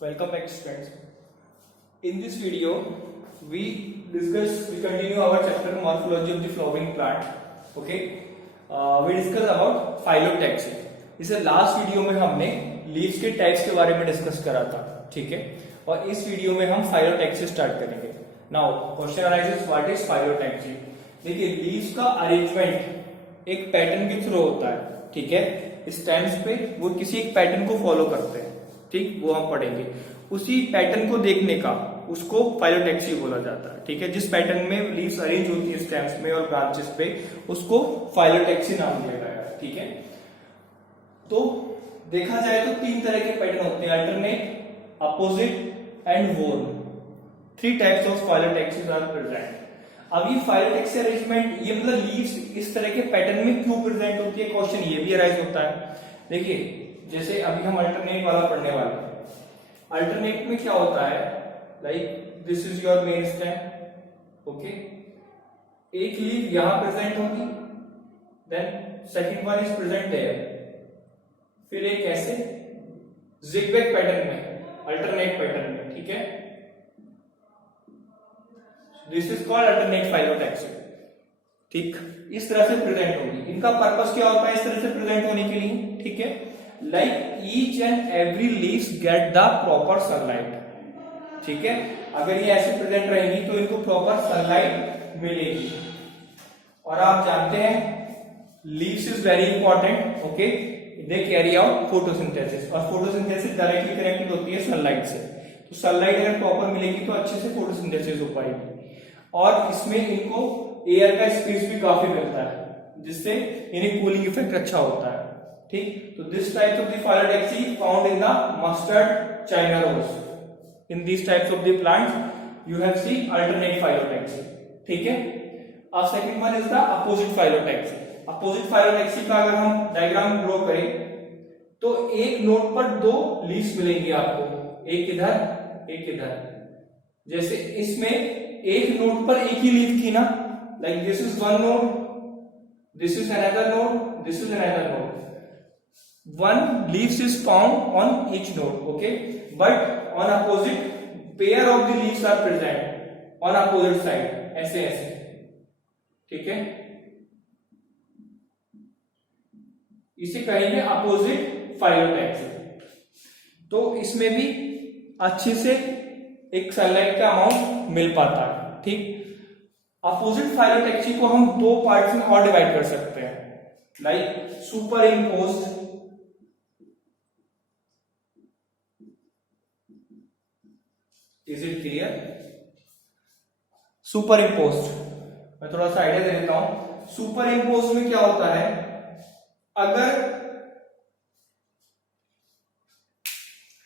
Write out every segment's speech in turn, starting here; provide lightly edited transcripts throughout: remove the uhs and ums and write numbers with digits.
Welcome back, friends. In this video, we continue our chapter Morphology of the Flowering Plant. Okay, we discuss about phyllotaxy. इसे last video में हमने leaves के types के बारे में discuss करा था, ठीक है। और इस वीडियो में हम फाइलोटैक्सी स्टार्ट करेंगे। Now question arises, what is phyllotaxy? देखिए, लीव्स का अरेंजमेंट एक पैटर्न के थ्रू होता है, ठीक है। स्टेम्स पे वो किसी एक पैटर्न को फॉलो करते हैं, ठीक, वो हम पढ़ेंगे। उसी पैटर्न को देखने का उसको फाइलोटैक्सी बोला जाता है, ठीक है। जिस पैटर्न में लीव्स अरेंज होती है स्टेम्स में और ब्रांचेस पे, उसको फाइलोटैक्सी नाम दिया गया है, ठीक है। तो देखा जाए तो तीन तरह के पैटर्न होते हैं, alternate, opposite and whorl. 3 types of phyllotaxies are present. अब ये फाइलोटैक्सी अरेंजमेंट, ये मतलब लीव्स इस तरह के पैटर्न में क्यों प्रेजेंट होती है, क्वेश्चन ये भी अराइज होता है। देखिए, जैसे अभी हम अल्टरनेट वाला पढ़ने वाले हैं। अल्टरनेट में क्या होता है, like this is your main stem, okay. एक लीव यहां प्रेजेंट होगी, then second one is present there, फिर एक ऐसे जिगजैग पैटर्न में, अल्टरनेट पैटर्न में, ठीक है। This is called alternate phyllotaxy, ठीक। इस तरह से प्रेजेंट होगी। इनका पर्पस क्या होता है इस तरह से प्रेजेंट होने के लिए, ठीक है। Like each and every leaves get the proper sunlight, ठीक है। अगर ये ऐसे प्रेजेंट रहेंगी तो इनको प्रॉपर सनलाइट मिलेगी। और आप जानते हैं leaves is very important, okay. They carry out photosynthesis, और फोटोसिंथेसिस डायरेक्टली कनेक्टेड होती है सनलाइट से। तो सनलाइट अगर प्रॉपर मिलेगी तो अच्छे से फोटोसिंथेसिस हो पाएगी। और इसमें इनको एयर का स्पेस भी काफी मिलता है, जिससे इन्हें कूलिंग इफेक्ट अच्छा होता है, ठीक। तो this types of the phyllotaxy found in the mustard china rose. In this types of the plants you have seen alternate phyllotaxy, ठीक है। अब second one is the opposite phyllotaxy. Opposite phyllotaxy का अगर हम डायग्राम ड्रॉ करें तो एक node पर 2 लीव्स मिलेंगी आपको, एक इधर एक इधर। जैसे इसमें एक नोड पर एक ही लीव थी ना, like this is one node, this is another node, this is another node. One leaves is found on each node, okay, but on opposite pair of the leaves are present on opposite side, ऐसे ऐसे, ठीक है। इसे कहेंगे opposite phyllotaxy. तो इसमें भी अच्छे से एक सनलाइट का अमाउंट मिल पाता है, ठीक। अपोजिट फाइलोटैक्सी को हम 2 पार्ट्स में और डिवाइड कर सकते हैं, like super imposed, is it clear? Super imposed, मैं थोड़ा सा आइडिया दे देता हूं। सुपर इम्पोज्ड में क्या होता है, अगर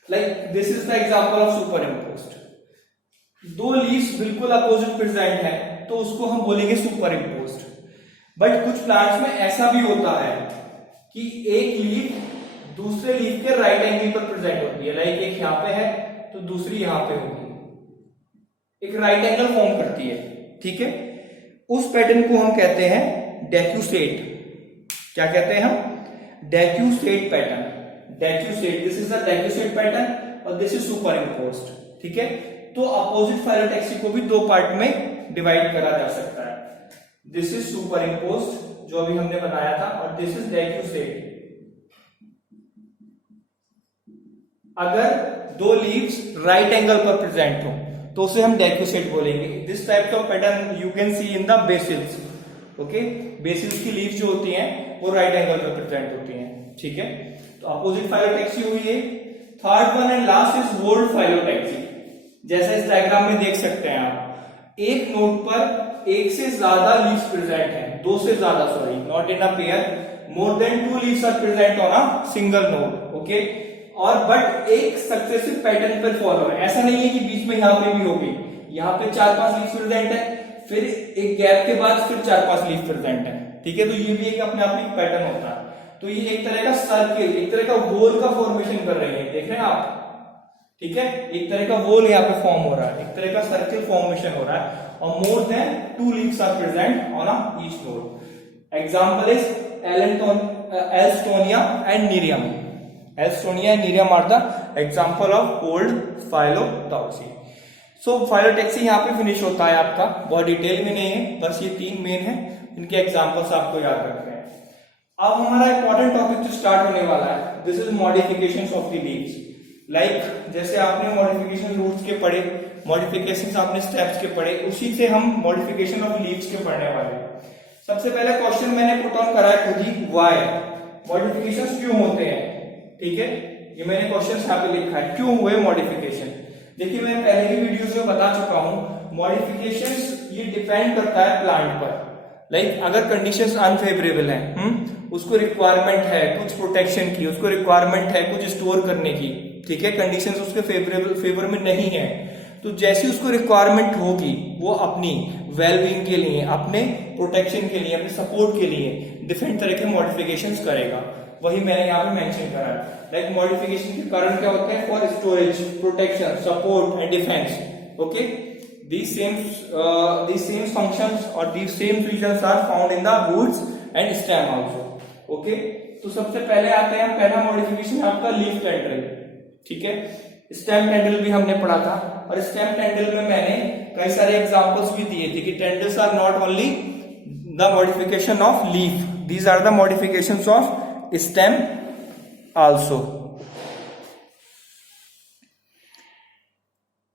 like this is the example of super imposed, 2 leaves बिल्कुल अपोजिट प्रेजेंट है तो उसको हम बोलेंगे सुपर इम्पोज्ड। बट कुछ प्लांट्स में ऐसा भी होता है कि एक लीफ दूसरे लीफ के राइट एंगल पर प्रेजेंट होती है, लाइक एक यहां पे है तो दूसरी यहां पे होगी, एक राइट एंगल फॉर्म करती है, ठीक है। उस पैटर्न को हम कहते हैं डेक्यूसेट। क्या कहते हैं हम? डेक्यूसेट pattern. डेक्यूसेट, this is the डेक्यूसेट pattern और दिस इज सुपर इम्पोज्ड, ठीक है। तो अपोजिट फाइलोटैक्सी को भी 2 पार्ट में डिवाइड करा जा सकता है। दिस इज सुपर इम्पोज्ड जो अभी हमने बनाया था, और दिस इज डेक्यूसेट। अगर 2 लीव्स राइट एंगल पर प्रेजेंट हो तो उसे हम डेक्यूसेट बोलेंगे। This type of pattern you can see in the basils, okay. Basils की लीव्स जो होती हैं वो राइट एंगल पर प्रेजेंट होती हैं, ठीक है। तो अपोजिट फाइलोटैक्सी हुई है। Third one and last is whorled phyllotaxy. जैसा इस डायग्राम में देख सकते हैं आप, एक नोड पर एक से ज्यादा लीव्स प्रेजेंट हैं, 2 से ज्यादा, sorry, not in a pair, more than 2 leaves are present on a single node, okay. और बट एक सक्सेसिव पैटर्न पर फॉलो है, ऐसा नहीं है कि बीच में यहां पे भी होगी, यहाँ पे 4-5 लीफ प्रेजेंट है, फिर एक गैप के बाद फिर 4-5 लीफ प्रेजेंट है, ठीक है। तो ये भी एक अपने आप में पैटर्न होता है। तो ये एक तरह का सर्किल, एक तरह का वोल का फॉर्मेशन कर रही है, देख रहे हैं आप, ठीक है। एक तरह का वोल यहाँ पे फॉर्म हो रहा है, एक तरह का सर्किल फॉर्मेशन हो रहा है, और more than 2 leaves are present on each node. Example is Alstonia and Nerium. Alstonia and Nerium are the example of whorled phyllotaxy. So phyllotaxy यहाँ पे फिनिश होता है आपका, बहुत डिटेल में नहीं है, बस ये 3 मेन है, इनके एग्जाम्पल्स आपको याद रखने हैं। अब हमारा इंपॉर्टेंट टॉपिक जो स्टार्ट होने वाला है, this is modifications of the leaves. Like जैसे आपने मॉडिफिकेशन रूट्स के पढ़े, मॉडिफिकेशंस आपने स्टेप्स के पढ़े, उसी से हम मॉडिफिकेशन ऑफ लीव्स के पढ़ने वाले हैं। सबसे पहले क्वेश्चन मैंने पुट ऑन करा है खुद ही, व्हाई मॉडिफिकेशंस क्यों होते हैं, ठीक है, ये मैंने क्वेश्चन यहाँ पे लिखा है, क्यों हुए मॉडिफिकेशन। देखिए मैं पहले ही वीडियोस में बता चुका हूं, मॉडिफिकेशंस ये डिपेंड करता है प्लांट पर। लाइक अगर कंडीशंस अनफेवरेबल हैं, उसको रिक्वायरमेंट है कुछ प्रोटेक्शन की, उसको रिक्वायरमेंट है कुछ स्टोर करने की, ठीक है, कंडीशंस उसके फेवर में नहीं है, तो जैसी उसको रिक्वायरमेंट होगी वो अपनी वेलबींग के लिए, अपने प्रोटेक्शन के लिए, अपने सपोर्ट के लिए डिफरेंट तरह के मॉडिफिकेशंस करेगा। वही मैंने यहाँ पे मेंशन करा है। लाइक मॉडिफिकेशन के कारण क्या होता है, for storage, protection, support and defence, okay, these same functions or these same features are found in the roots and stem also, okay। तो सबसे पहले आते हैं हम, पहला मॉडिफिकेशन आपका लीफ टेंड्रिल, ठीक है, स्टेम टेंड्रिल भी हमने पढ़ा था, और स्टेम टेंड्रिल में मैंने कई सारे एग्जांपल्स भी दिए थे कि tendrils are not only the modification of leaf, these are the modifications of stem also.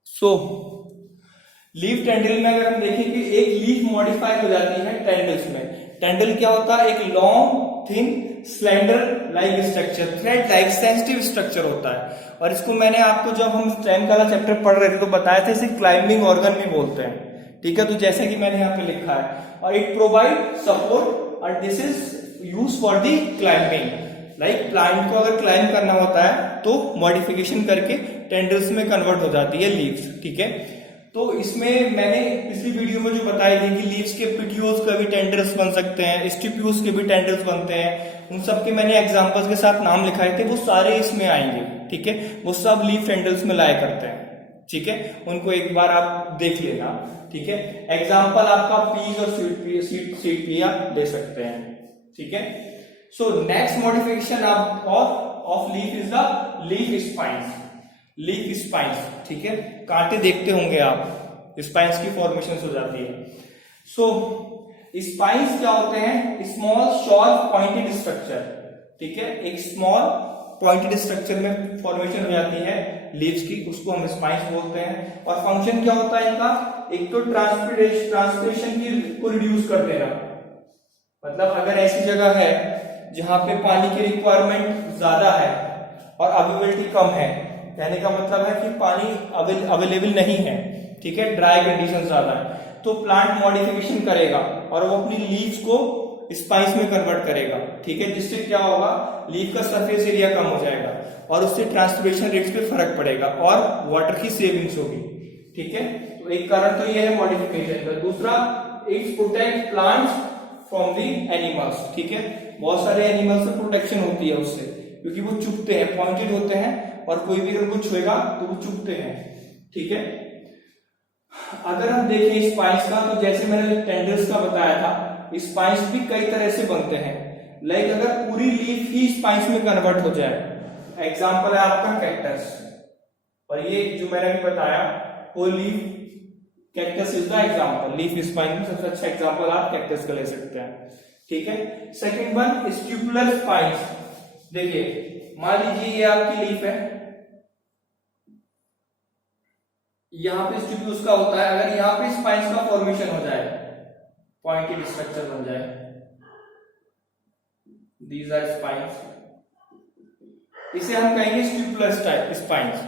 So leaf tendril में अगर हम देखें कि एक लीफ मॉडिफाई हो जाती है टेंड्रिल्स में। टेंड्रिल क्या होता है, एक long thin slender like structure, thread like sensitive structure होता है, और इसको मैंने आपको जब हम स्टेम का चैप्टर पढ़ रहे थे तो बताया था इसे क्लाइंबिंग ऑर्गन भी बोलते हैं, ठीक है। तो जैसे कि मैंने यहाँ पे लिखा है, और इट प्रोवाइड सपोर्ट और this is use for the climbing. Like plant को अगर क्लाइंब करना होता है तो मॉडिफिकेशन करके टेंड्रिल्स में कन्वर्ट हो जाती है लीव्स, ठीक है। तो इसमें मैंने पिछली वीडियो में जो बताई थी कि लीव्स के पिटियोल्स का भी टेंड्रिल्स बन सकते हैं, स्टिप्यूल्स के भी टेंड्रिल्स बनते हैं, उन सब के मैंने एग्जांपल्स के साथ नाम लिखाए थे, वो सारे इसमें आएंगे, ठीक है, वो सब लीफ टेंड्रिल्स में लाया करते हैं, ठीक है, उनको एक बार आप देख लेना, ठीक है। एग्जाम्पल आपका पीज और सीड पी आप ले सकते हैं, ठीक है। So next modification of leaf is the leaf spines, leaf spines, ठीक है, कांटे देखते होंगे आप, स्पाइंस की फॉर्मेशन हो जाती है। सो स्पाइंस क्या होते हैं, स्मॉल शार्प पॉइंटेड स्ट्रक्चर, ठीक है, एक स्मॉल पॉइंटेड स्ट्रक्चर में फॉर्मेशन हो जाती है लीव्स की, उसको हम स्पाइंस बोलते हैं। और फंक्शन क्या होता है इनका, एक तो ट्रांसपिरेशन को रिड्यूस कर देना, मतलब अगर ऐसी जगह है जहां पे पानी की रिक्वायरमेंट ज्यादा है और अवेलेबिलिटी कम है, कहने का मतलब है कि पानी अवेलेबल नहीं है, ठीक है, ड्राई कंडीशन ज्यादा है, तो प्लांट मॉडिफिकेशन करेगा और वो अपनी लीव्स को स्पाइस में कन्वर्ट करेगा, ठीक है, जिससे क्या होगा, लीफ का सरफेस एरिया कम हो जाएगा और उससे ट्रांसपिरेशन रेट्स पे फर्क पड़ेगा और वाटर की सेविंग्स होगी, ठीक है। तो एक कारण तो ये है मॉडिफिकेशन का। दूसरा, it protect plants from the animals, ठीक है, बहुत सारे एनिमल्स से प्रोटेक्शन होती है उससे, क्योंकि वो चुभते हैं, पॉइंटेड होते हैं और कोई भी अगर कुछ छुएगा तो वो चुभते हैं, ठीक है। अगर हम देखें स्पाइंस का, तो जैसे मैंने टेंड्रिल्स का बताया था, स्पाइंस भी कई तरह से बनते हैं। लाइक अगर पूरी लीफ ही स्पाइंस में कन्वर्ट हो जाए, एग्जांपल है आपका कैक्टस, और ये जो मैंने अभी बताया वो leaf cactus is the example, leaf spine में सबसे अच्छा एग्जांपल आप कैक्टस का ले सकते हैं, ठीक है। Second one, stipular spines. देखिए मान लीजिए ये आपकी लीफ है, यहां पे स्टिप्यूल्स का होता है, अगर यहां पे स्पाइंस का फॉर्मेशन हो जाए, पॉइंटेड स्ट्रक्चर बन जाए, दीज आर स्पाइंस, इसे हम कहेंगे स्टिप्युलर स्पाइंस।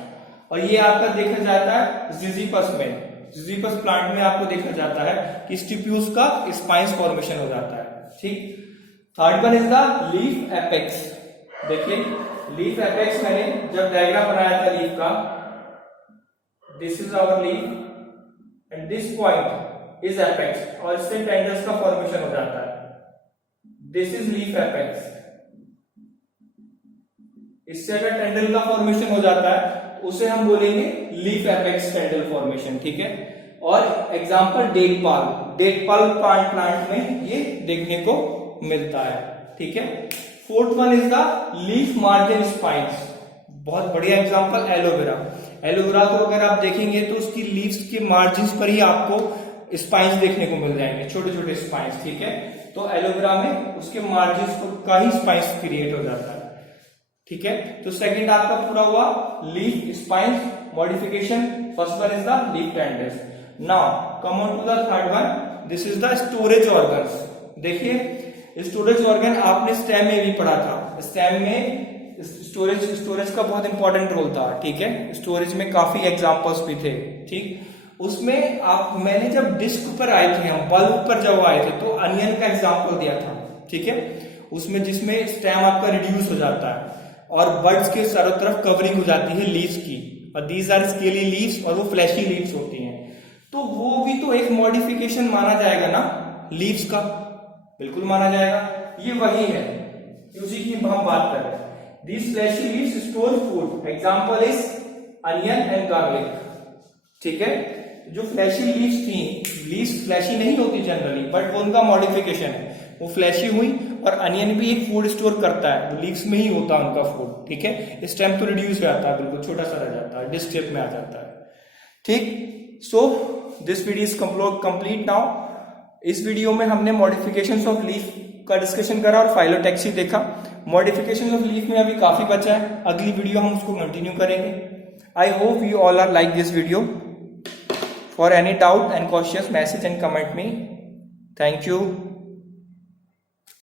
और ये आपका देखा जाता है जिजीपस में, जिजीपस प्लांट में आपको देखा जाता है कि स्टिप्यूल्स का स्पाइंस फॉर्मेशन हो जाता है, ठीक। Third one is the leaf apex. देखिए लीफ एपेक्स मैंने जब डायग्राम बनाया था लीफ का, this is our leaf and this point is apex, और इससे टेंडल्स का फॉर्मेशन हो जाता है, दिस इज लीफ एपेक्स। इससे अगर टेंडल का फॉर्मेशन हो जाता है तो उसे हम बोलेंगे लीफ एपेक्स टेंडल फॉर्मेशन, ठीक है। और एग्जांपल डेट पाल प्लांट में ये देखने को मिलता है, ठीक है। Fourth one is the leaf margin spines. बहुत बढ़िया एग्जांपल एलोवेरा। एलोवेरा को अगर आप देखेंगे तो उसकी लीव्स के मार्जिन्स पर ही आपको स्पाइंस देखने को मिल जाएंगे, छोटे छोटे स्पाइंस, ठीक है। तो एलोवेरा में उसके मार्जिन्स का ही स्पाइंस क्रिएट हो जाता है, ठीक है। तो सेकंड आपका पूरा हुआ leaf spines modification, first one is the leaf tendrils. Now come on to the third one, this is the storage organs. देखिए स्टोरेज ऑर्गन आपने स्टेम में भी पढ़ा था, स्टेम में स्टोरेज का बहुत इंपॉर्टेंट रोल था, ठीक है। स्टोरेज में काफी एग्जांपल्स भी थे, ठीक। उसमें मैंने जब डिस्क पर आए थे, हम बल्ब पर जब आए थे, तो अनियन का एग्जांपल दिया था, ठीक है। उसमें जिसमें स्टेम आपका रिड्यूस हो जाता है और बड्स के चारों तरफ कवरिंग हो जाती है लीव्स की, और दीज आर स्केली लीव्स, और वो फ्लैशी लीव्स होती हैं। तो वो भी तो एक मॉडिफिकेशन माना जाएगा ना लीव्स का, बिल्कुल माना जाएगा। ये वही है, उसी की हम बात कर रहे हैं। These fleshy leaves store food. Example is onion and garlic. ठीक है। जो फ्लैशी लीव्स थी, लीव्स फ्लैशी नहीं होती जनरली, बट वो उनका मॉडिफिकेशन है, वो फ्लैशी हुई। और अनियन भी एक फूड स्टोर करता है, वो लीव्स में ही होता है उनका फूड, ठीक है। स्टेम तो रिड्यूस हो जाता है, बिल्कुल छोटा सा रह जाता है, डिस्क शेप में आ जाता है, ठीक। So this video is complete now. इस वीडियो में हमने मॉडिफिकेशंस ऑफ लीफ का डिस्कशन करा और फाइलोटैक्सी देखा। मॉडिफिकेशन ऑफ लीफ में अभी काफी बचा है, अगली वीडियो हम उसको कंटिन्यू करेंगे। I hope you all are like this video. For any doubt and questions message and comment me. Thank you.